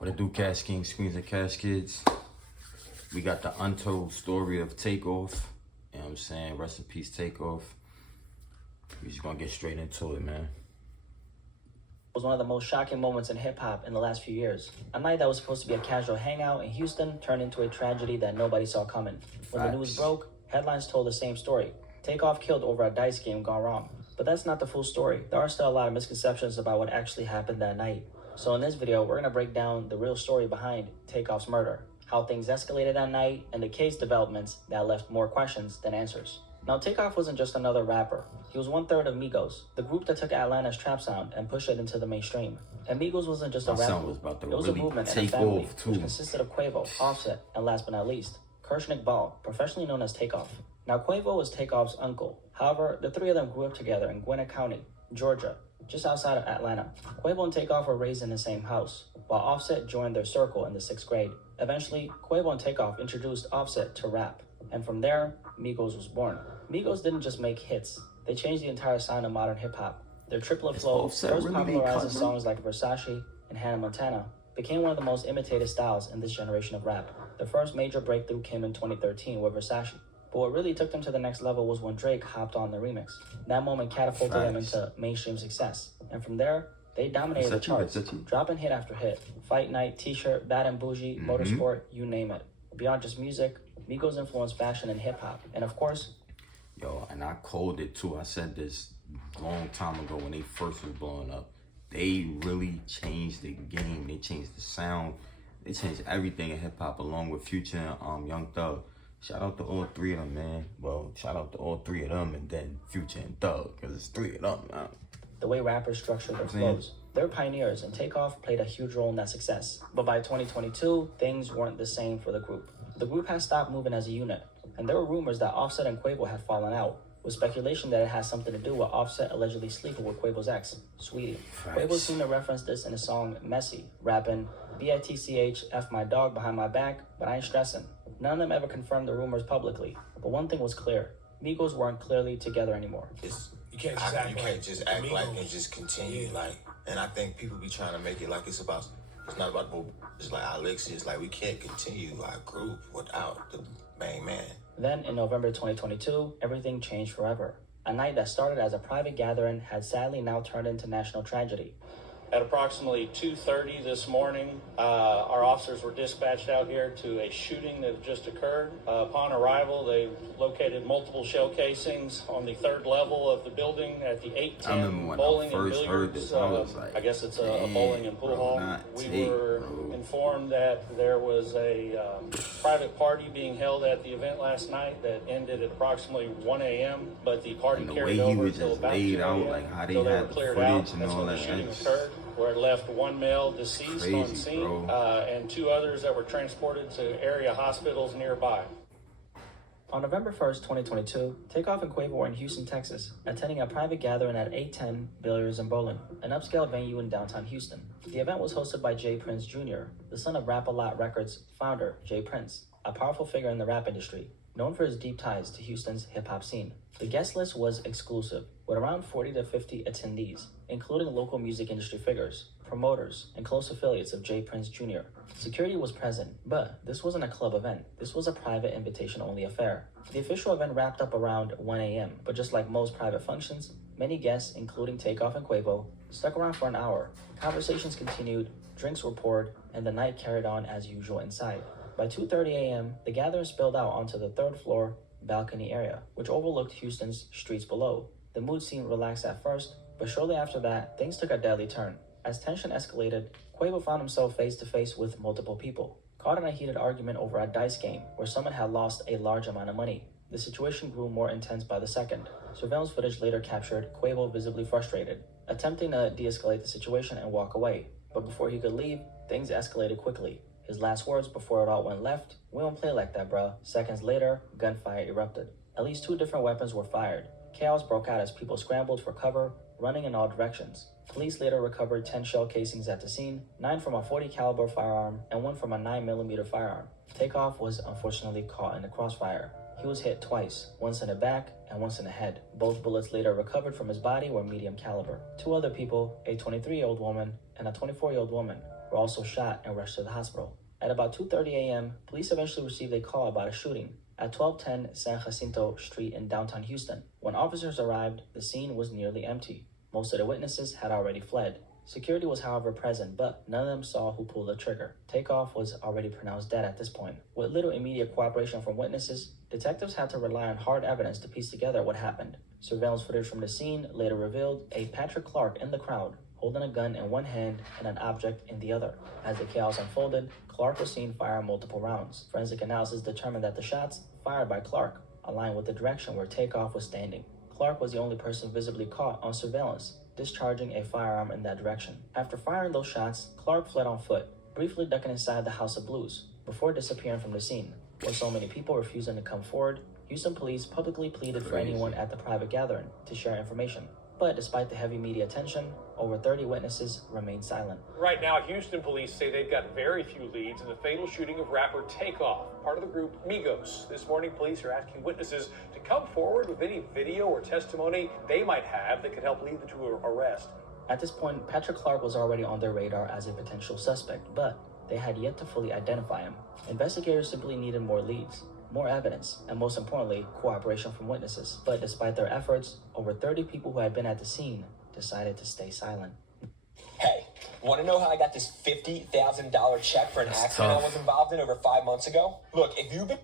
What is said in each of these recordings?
What it do, Cash Kings, Queens, and Cash Kids? We got the untold story of Takeoff. You know what I'm saying? Rest in peace, Takeoff. We just gonna get straight into it, man. Was one of the most shocking moments in hip-hop in the last few years. A night that was supposed to be a casual hangout in Houston turned into a tragedy that nobody saw coming. When the news broke, headlines told the same story. Takeoff killed over a dice game gone wrong. But that's not the full story. There are still a lot of misconceptions about what actually happened that night. So in this video, we're gonna break down the real story behind Takeoff's murder, how things escalated that night, and the case developments that left more questions than answers. Now, Takeoff wasn't just another rapper. He was one-third of Migos, the group that took Atlanta's trap sound and pushed it into the mainstream. And Migos wasn't just a rap group. It was a movement and a family, which consisted of Quavo, Offset, and last but not least, Kershnick Ball, professionally known as Takeoff. Now, Quavo was Takeoff's uncle. However, the three of them grew up together in Gwinnett County, Georgia, just outside of Atlanta. Quavo and Takeoff were raised in the same house, while Offset joined their circle in the 6th grade. Eventually, Quavo and Takeoff introduced Offset to rap, and from there, Migos was born. Migos didn't just make hits, they changed the entire sound of modern hip-hop. Their triplet flow, first popularizing songs like Versace and Hannah Montana, became one of the most imitated styles in this generation of rap. The first major breakthrough came in 2013 with Versace. But what really took them to the next level was when Drake hopped on the remix. That moment catapulted them into mainstream success. And from there, they dominated the charts, dropping hit after hit. Fight Night, T-shirt, Bad and Bougie, Motorsport, you name it. Beyond just music, Migos influenced fashion and hip-hop. And of course... Yo, and I called it too. I said this a long time ago when they first was blowing up. They really changed the game. They changed the sound. They changed everything in hip-hop along with Future and Young Thug. Shout out to all three of them, man. Well, shout out to all three of them and then Future and Thug, because it's three of them, man. The way rappers structure their flows. They're pioneers, and Takeoff played a huge role in that success. But by 2022, things weren't the same for the group. The group had stopped moving as a unit, and there were rumors that Offset and Quavo had fallen out, with speculation that it had something to do with Offset allegedly sleeping with Quavo's ex, Sweetie. Quavo seemed to reference this in his song Messy, rapping, "BITCH, F my dog behind my back, but I ain't stressing." None of them ever confirmed the rumors publicly, but one thing was clear. Migos weren't clearly together anymore. You can't just act like and just continue like, and I think people be trying to make it like it's not about it's like Alexis, it's like we can't continue our group without the main man. Then in November 2022, everything changed forever. A night that started as a private gathering had sadly now turned into national tragedy. At approximately 2:30 this morning, our officers were dispatched out here to a shooting that had just occurred. Upon arrival, they located multiple shell casings on the 3rd level of the building at the 810 bowling and billiards. I guess it's a bowling and pool hall. We were informed that there was a private party being held at the event last night that ended at approximately 1 a.m., but the party carried over until about 2 a.m. until they were cleared out. That's when the shooting occurred, where it left one male deceased on scene and 2 others that were transported to area hospitals nearby. On November 1st, 2022, Takeoff and Quavo were in Houston, Texas, attending a private gathering at 810 Billiards and Bowling, an upscale venue in downtown Houston. The event was hosted by J Prince Jr., the son of Rap-A-Lot Records founder J Prince, a powerful figure in the rap industry, known for his deep ties to Houston's hip-hop scene. The guest list was exclusive, with around 40 to 50 attendees, including local music industry figures, promoters, and close affiliates of J Prince Jr. Security was present, but this wasn't a club event. This was a private invitation-only affair. The official event wrapped up around 1 a.m., but just like most private functions, many guests, including Takeoff and Quavo, stuck around for an hour. Conversations continued, drinks were poured, and the night carried on as usual inside. By 2:30 a.m., the gathering spilled out onto the 3rd floor balcony area, which overlooked Houston's streets below. The mood seemed relaxed at first, but shortly after that, things took a deadly turn. As tension escalated, Quavo found himself face-to-face with multiple people, caught in a heated argument over a dice game where someone had lost a large amount of money. The situation grew more intense by the second. Surveillance footage later captured Quavo visibly frustrated, attempting to de-escalate the situation and walk away. But before he could leave, things escalated quickly. His last words before it all went left, "We don't play like that, bruh." Seconds later, gunfire erupted. At least 2 different weapons were fired. Chaos broke out as people scrambled for cover, running in all directions. Police later recovered 10 shell casings at the scene, 9 from a .40 caliber firearm and 1 from a 9mm firearm. Takeoff was unfortunately caught in the crossfire. He was hit twice, once in the back and once in the head. Both bullets later recovered from his body were medium caliber. 2 other people, a 23-year-old woman and a 24-year-old woman, were also shot and rushed to the hospital. At about 2:30 a.m., police eventually received a call about a shooting at 1210 San Jacinto Street in downtown Houston. When officers arrived, the scene was nearly empty. Most of the witnesses had already fled. Security was, however, present, but none of them saw who pulled the trigger. Takeoff was already pronounced dead at this point. With little immediate cooperation from witnesses, detectives had to rely on hard evidence to piece together what happened. Surveillance footage from the scene later revealed a Patrick Clark in the crowd, holding a gun in one hand and an object in the other. As the chaos unfolded, Clark was seen firing multiple rounds. Forensic analysis determined that the shots fired by Clark aligned with the direction where Takeoff was standing. Clark was the only person visibly caught on surveillance, discharging a firearm in that direction. After firing those shots, Clark fled on foot, briefly ducking inside the House of Blues, before disappearing from the scene. With so many people refusing to come forward, Houston police publicly pleaded for anyone at the private gathering to share information. But despite the heavy media attention, over 30 witnesses remained silent. Right now, Houston police say they've got very few leads in the fatal shooting of rapper Takeoff, part of the group Migos. This morning, police are asking witnesses to come forward with any video or testimony they might have that could help lead them to an arrest. At this point, Patrick Clark was already on their radar as a potential suspect, but they had yet to fully identify him. Investigators simply needed more leads, more evidence, and most importantly, cooperation from witnesses. But despite their efforts, over 30 people who had been at the scene decided to stay silent. Hey, want to know how I got this $50,000 check for an accident I was involved in over 5 months ago? Look, if you've been...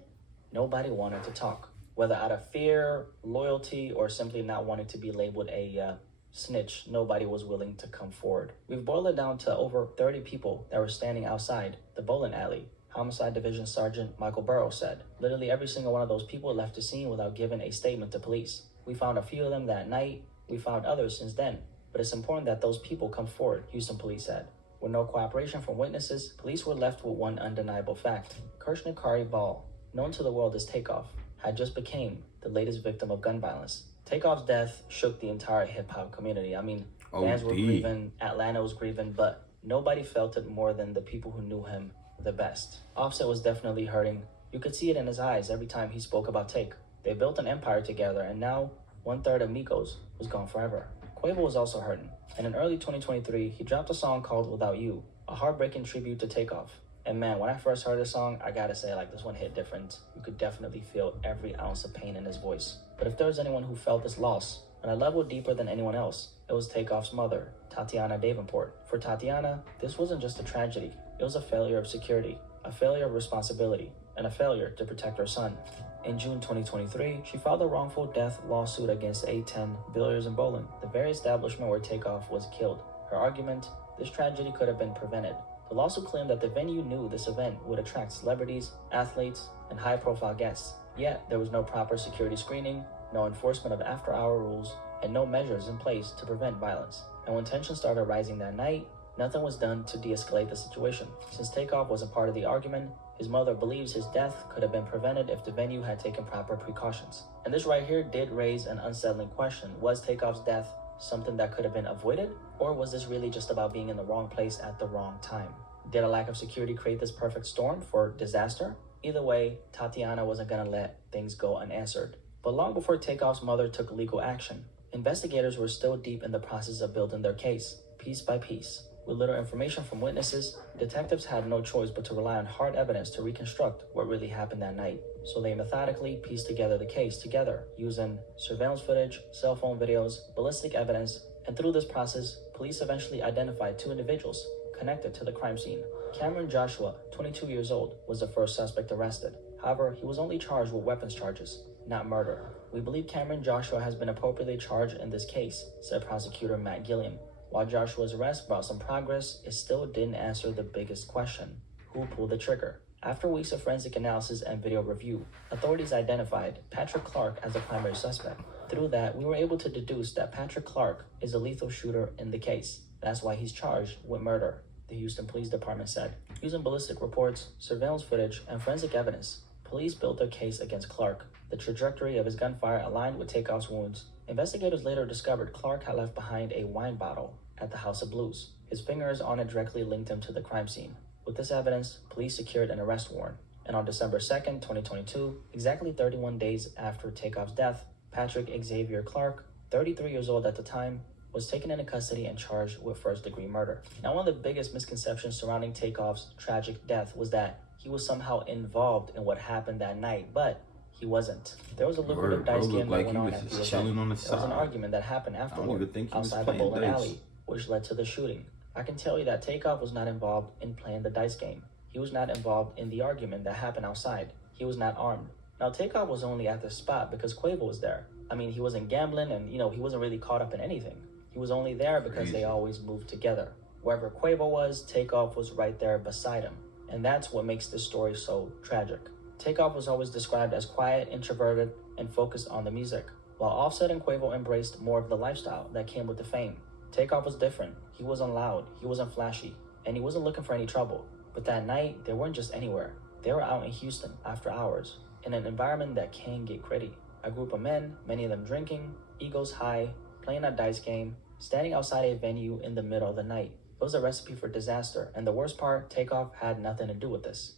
Nobody wanted to talk, whether out of fear, loyalty, or simply not wanting to be labeled a snitch. Nobody was willing to come forward. We've boiled it down to over 30 people that were standing outside the bowling alley. Homicide Division Sergeant Michael Burrows said, literally every single one of those people left the scene without giving a statement to police. We found a few of them that night. We found others since then. But it's important that those people come forward, Houston police said. With no cooperation from witnesses, police were left with one undeniable fact. Kirshnikari Ball, known to the world as Takeoff, had just became the latest victim of gun violence. Takeoff's death shook the entire hip-hop community. I mean, fans were grieving, Atlanta was grieving, but nobody felt it more than the people who knew him the best. Offset was definitely hurting. You could see it in his eyes every time he spoke about Take. They built an empire together, and now 1/3 of Migos was gone forever. Quavo was also hurting, and in early 2023, he dropped a song called Without You, a heartbreaking tribute to Takeoff. And man, when I first heard this song, I gotta say, this one hit different. You could definitely feel every ounce of pain in his voice. But if there was anyone who felt this loss on a level deeper than anyone else, it was Takeoff's mother, Tatiana Davenport. For Tatiana, this wasn't just a tragedy. It was a failure of security, a failure of responsibility, and a failure to protect her son. In June 2023, she filed a wrongful death lawsuit against 810 Billiards and Bowling, the very establishment where Takeoff was killed. Her argument, this tragedy could have been prevented. The lawsuit claimed that the venue knew this event would attract celebrities, athletes, and high-profile guests. Yet, there was no proper security screening, no enforcement of after-hour rules, and no measures in place to prevent violence. And when tensions started rising that night, nothing was done to de-escalate the situation. Since Takeoff wasn't part of the argument, his mother believes his death could have been prevented if the venue had taken proper precautions. And this right here did raise an unsettling question. Was Takeoff's death something that could have been avoided? Or was this really just about being in the wrong place at the wrong time? Did a lack of security create this perfect storm for disaster? Either way, Tatiana wasn't gonna let things go unanswered. But long before Takeoff's mother took legal action, investigators were still deep in the process of building their case, piece by piece. With little information from witnesses, detectives had no choice but to rely on hard evidence to reconstruct what really happened that night. So they methodically pieced together the case using surveillance footage, cell phone videos, ballistic evidence, and through this process, police eventually identified 2 individuals connected to the crime scene. Cameron Joshua, 22 years old, was the first suspect arrested. However, he was only charged with weapons charges, not murder. We believe Cameron Joshua has been appropriately charged in this case, said prosecutor Matt Gilliam. While Joshua's arrest brought some progress, it still didn't answer the biggest question: who pulled the trigger? After weeks of forensic analysis and video review, authorities identified Patrick Clark as the primary suspect. Through that, we were able to deduce that Patrick Clark is a lethal shooter in the case. That's why he's charged with murder, the Houston Police Department said. Using ballistic reports, surveillance footage, and forensic evidence, police built their case against Clark. The trajectory of his gunfire aligned with Takeoff's wounds. Investigators later discovered Clark had left behind a wine bottle at the House of Blues. His fingers on it directly linked him to the crime scene. With this evidence, police secured an arrest warrant. And on December 2nd, 2022, exactly 31 days after Takeoff's death, Patrick Xavier Clark, 33 years old at the time, was taken into custody and charged with first-degree murder. Now, one of the biggest misconceptions surrounding Takeoff's tragic death was that he was somehow involved in what happened that night, but he wasn't. There was a lucrative dice game that went on at the event. There was an argument that happened afterward outside the bowling alley, which led to the shooting. I can tell you that Takeoff was not involved in playing the dice game. He was not involved in the argument that happened outside. He was not armed. Now, Takeoff was only at the spot because Quavo was there. I mean, he wasn't gambling and, he wasn't really caught up in anything. He was only there because they always moved together. Wherever Quavo was, Takeoff was right there beside him. And that's what makes this story so tragic. Takeoff was always described as quiet, introverted, and focused on the music, while Offset and Quavo embraced more of the lifestyle that came with the fame. Takeoff was different. He wasn't loud, he wasn't flashy, and he wasn't looking for any trouble. But that night, they weren't just anywhere. They were out in Houston after hours, in an environment that can get gritty. A group of men, many of them drinking, egos high, playing a dice game, standing outside a venue in the middle of the night. It was a recipe for disaster, and the worst part, Takeoff had nothing to do with this.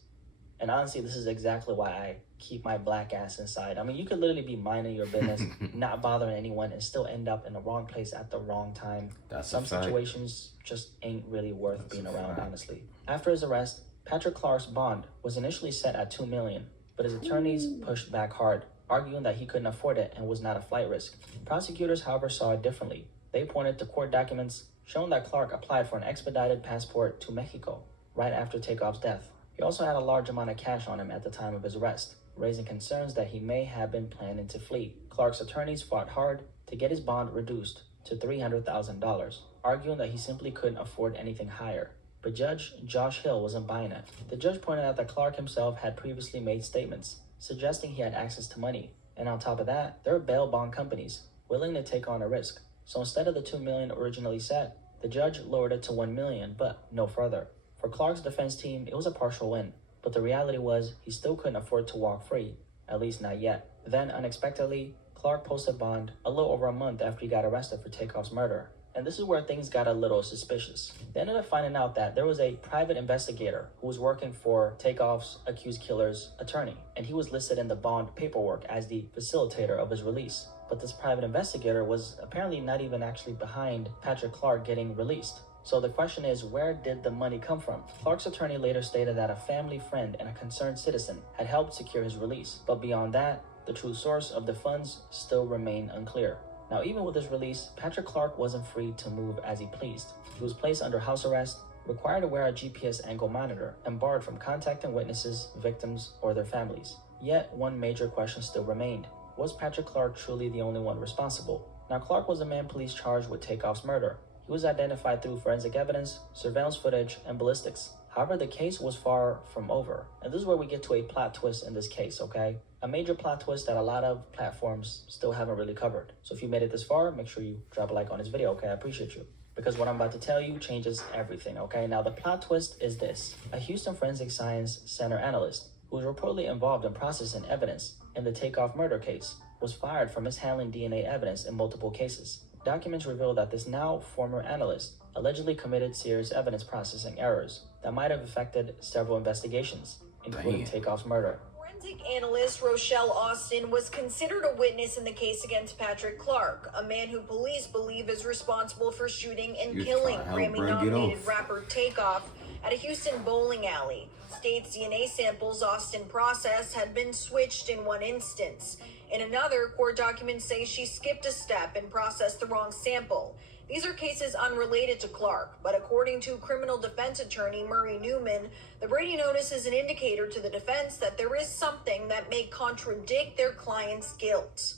And honestly, this is exactly why I keep my black ass inside. I mean, you could literally be minding your business, not bothering anyone, and still end up in the wrong place at the wrong time. Some situations just ain't really worth being around, honestly. After his arrest, Patrick Clark's bond was initially set at $2 million, but his attorneys pushed back hard, arguing that he couldn't afford it and was not a flight risk. Prosecutors, however, saw it differently. They pointed to court documents showing that Clark applied for an expedited passport to Mexico right after Takeoff's death. He also had a large amount of cash on him at the time of his arrest, raising concerns that he may have been planning to flee. Clark's attorneys fought hard to get his bond reduced to $300,000, arguing that he simply couldn't afford anything higher. But Judge Josh Hill wasn't buying it. The judge pointed out that Clark himself had previously made statements suggesting he had access to money, and on top of that, there were bail bond companies willing to take on a risk. So instead of the $2 million originally set, the judge lowered it to $1 million, but no further. For Clark's defense team, it was a partial win, but the reality was he still couldn't afford to walk free, at least not yet. Then, unexpectedly, Clark posted bond a little over a month after he got arrested for Takeoff's murder. And this is where things got a little suspicious. They ended up finding out that there was a private investigator who was working for Takeoff's accused killer's attorney, and he was listed in the bond paperwork as the facilitator of his release. But this private investigator was apparently not even actually behind Patrick Clark getting released. So the question is, where did the money come from? Clark's attorney later stated that a family friend and a concerned citizen had helped secure his release. But beyond that, the true source of the funds still remain unclear. Now, even with his release, Patrick Clark wasn't free to move as he pleased. He was placed under house arrest, required to wear a GPS angle monitor, and barred from contacting witnesses, victims, or their families. Yet, one major question still remained. Was Patrick Clark truly the only one responsible? Now, Clark was a man police charged with Takeoff's murder. He was identified through forensic evidence, surveillance footage, and ballistics. However, the case was far from over. And this is where we get to a plot twist in this case, okay? A major plot twist that a lot of platforms still haven't really covered. So if you made it this far, make sure you drop a like on this video, okay? I appreciate you. Because what I'm about to tell you changes everything, okay? Now, the plot twist is this. A Houston Forensic Science Center analyst who was reportedly involved in processing evidence in the Takeoff murder case was fired for mishandling DNA evidence in multiple cases. Documents reveal that this now former analyst allegedly committed serious evidence processing errors that might have affected several investigations, including Takeoff's murder. Forensic analyst Rochelle Austin was considered a witness in the case against Patrick Clark, a man who police believe is responsible for shooting and killing Grammy-nominated rapper Takeoff at a Houston bowling alley. State's DNA samples Austin processed had been switched in one instance. In another, court documents say she skipped a step and processed the wrong sample. These are cases unrelated to Clark, but according to criminal defense attorney Murray Newman, the Brady notice is an indicator to the defense that there is something that may contradict their client's guilt.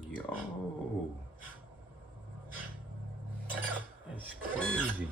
Yo. That's crazy.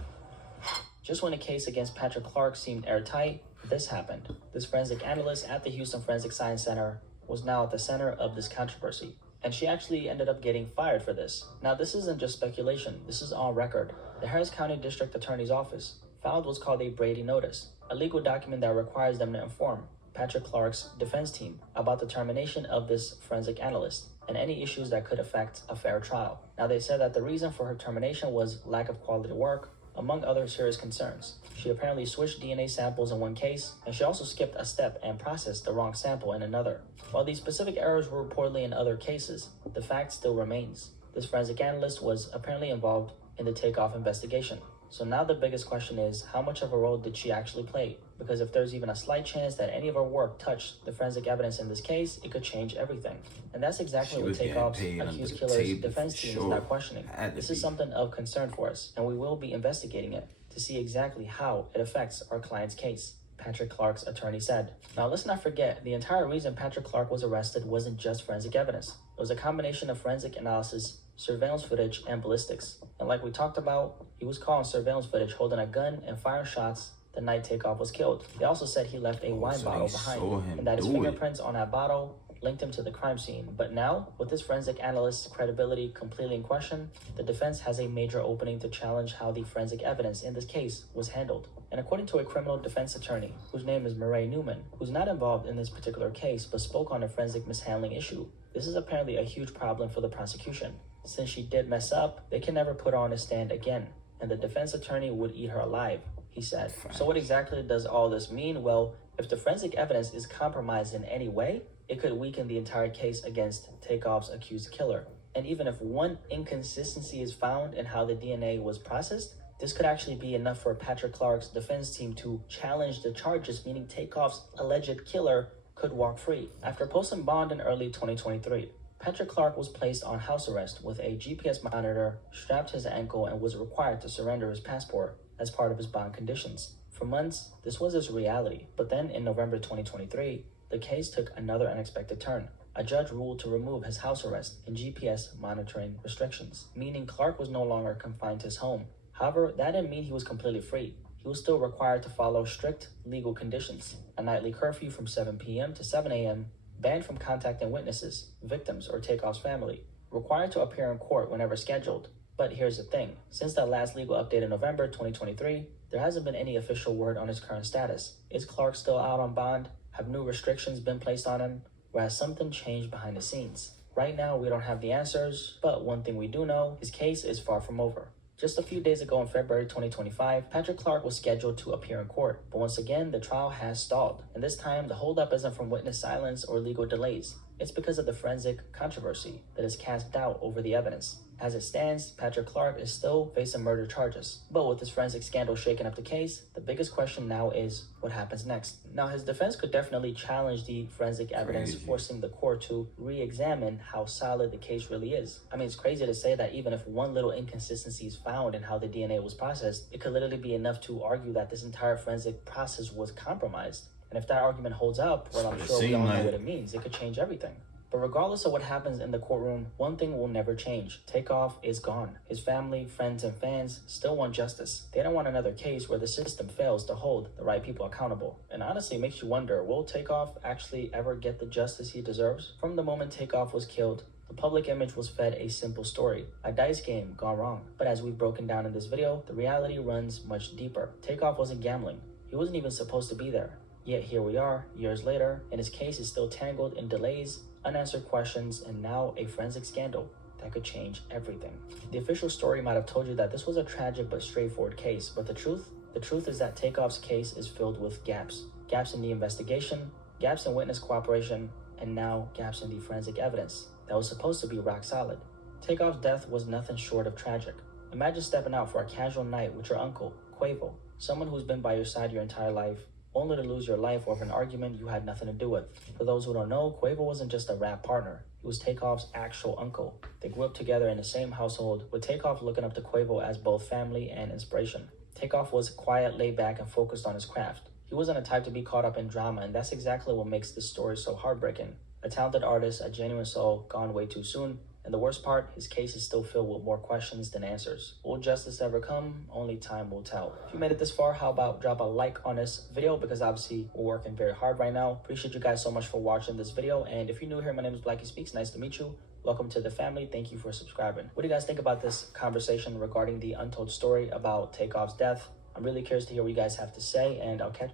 Just when a case against Patrick Clark seemed airtight, this happened. This forensic analyst at the Houston Forensic Science Center was now at the center of this controversy. And she actually ended up getting fired for this. Now, this isn't just speculation. This is on record. The Harris County District Attorney's Office filed what's called a Brady Notice, a legal document that requires them to inform Patrick Clark's defense team about the termination of this forensic analyst and any issues that could affect a fair trial. Now, they said that the reason for her termination was lack of quality work, among other serious concerns. She apparently switched DNA samples in one case, and she also skipped a step and processed the wrong sample in another. While these specific errors were reportedly in other cases, the fact still remains. This forensic analyst was apparently involved in the Takeoff investigation. So now the biggest question is, how much of a role did she actually play? Because if there's even a slight chance that any of her work touched the forensic evidence in this case, it could change everything. And that's exactly what Takeoff's accused killer's defense team is now questioning. This is something of concern for us, and we will be investigating it to see exactly how it affects our client's case, Patrick Clark's attorney said. Now, let's not forget, the entire reason Patrick Clark was arrested wasn't just forensic evidence. It was a combination of forensic analysis, surveillance footage, and ballistics. And like we talked about, he was caught on surveillance footage holding a gun and firing shots the night Takeoff was killed. They also said he left a wine bottle behind, and that his fingerprints on that bottle linked him to the crime scene. But now, with this forensic analyst's credibility completely in question, the defense has a major opening to challenge how the forensic evidence in this case was handled. And according to a criminal defense attorney, whose name is Murray Newman, who's not involved in this particular case but spoke on a forensic mishandling issue, this is apparently a huge problem for the prosecution. Since she did mess up, they can never put her on a stand again, and the defense attorney would eat her alive, he said. So what exactly does all this mean? Well, if the forensic evidence is compromised in any way, it could weaken the entire case against Takeoff's accused killer. And even if one inconsistency is found in how the DNA was processed, this could actually be enough for Patrick Clark's defense team to challenge the charges, meaning Takeoff's alleged killer could walk free. After posting bond in early 2023, Patrick Clark was placed on house arrest with a GPS monitor strapped to his ankle and was required to surrender his passport as part of his bond conditions. For months, this was his reality, but then in November 2023, the case took another unexpected turn. A judge ruled to remove his house arrest and GPS monitoring restrictions, meaning Clark was no longer confined to his home. However, that didn't mean he was completely free. He was still required to follow strict legal conditions: a nightly curfew from 7 p.m. to 7 a.m., banned from contacting witnesses, victims, or Takeoff's family, required to appear in court whenever scheduled. But here's the thing, since that last legal update in November 2023, there hasn't been any official word on his current status. Is Clark still out on bond? Have new restrictions been placed on him? Or has something changed behind the scenes? Right now, we don't have the answers, but one thing we do know, his case is far from over. Just a few days ago in February 2025, Patrick Clark was scheduled to appear in court, but once again, the trial has stalled. And this time, the holdup isn't from witness silence or legal delays. It's because of the forensic controversy that has cast doubt over the evidence. As it stands, Patrick Clark is still facing murder charges. But with this forensic scandal shaking up the case, the biggest question now is what happens next. Now, his defense could definitely challenge the forensic evidence, forcing the court to re-examine how solid the case really is. I mean, it's crazy to say that even if one little inconsistency is found in how the DNA was processed, it could literally be enough to argue that this entire forensic process was compromised. And if that argument holds up, well, I'm sure we all know what it means. It could change everything. But regardless of what happens in the courtroom, one thing will never change. Takeoff is gone. His family, friends, and fans still want justice. They don't want another case where the system fails to hold the right people accountable. And honestly, it makes you wonder, will Takeoff actually ever get the justice he deserves? From the moment Takeoff was killed, the public image was fed a simple story, a dice game gone wrong. But as we've broken down in this video, the reality runs much deeper. Takeoff wasn't gambling. He wasn't even supposed to be there. Yet here we are, years later, and his case is still tangled in delays, unanswered questions, and now a forensic scandal that could change everything. The official story might have told you that this was a tragic but straightforward case, but the truth is that Takeoff's case is filled with gaps. Gaps in the investigation, gaps in witness cooperation, and now gaps in the forensic evidence that was supposed to be rock solid. Takeoff's death was nothing short of tragic. Imagine stepping out for a casual night with your uncle, Quavo, someone who's been by your side your entire life, only to lose your life over an argument you had nothing to do with. For those who don't know, Quavo wasn't just a rap partner. He was Takeoff's actual uncle. They grew up together in the same household, with Takeoff looking up to Quavo as both family and inspiration. Takeoff was quiet, laid back, and focused on his craft. He wasn't the type to be caught up in drama, and that's exactly what makes this story so heartbreaking. A talented artist, a genuine soul, gone way too soon. And the worst part, his case is still filled with more questions than answers. Will justice ever come? Only time will tell. If you made it this far, how about drop a like on this video, because obviously we're working very hard right now. Appreciate you guys so much for watching this video. And if you're new here, my name is Blackyspeakz. Nice to meet you. Welcome to the family. Thank you for subscribing. What do you guys think about this conversation regarding the untold story about Takeoff's death? I'm really curious to hear what you guys have to say, and I'll catch.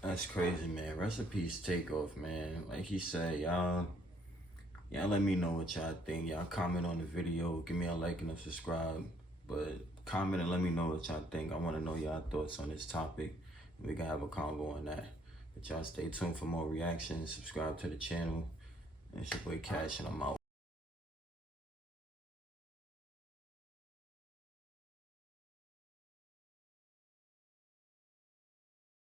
That's crazy, man. Rest in peace, Takeoff, man. Like he said, y'all let me know what y'all think. Y'all comment on the video. Give me a like and a subscribe. But comment and let me know what y'all think. I want to know y'all thoughts on this topic. We can have a convo on that. But y'all stay tuned for more reactions. Subscribe to the channel. And it's your boy Cash, and I'm out.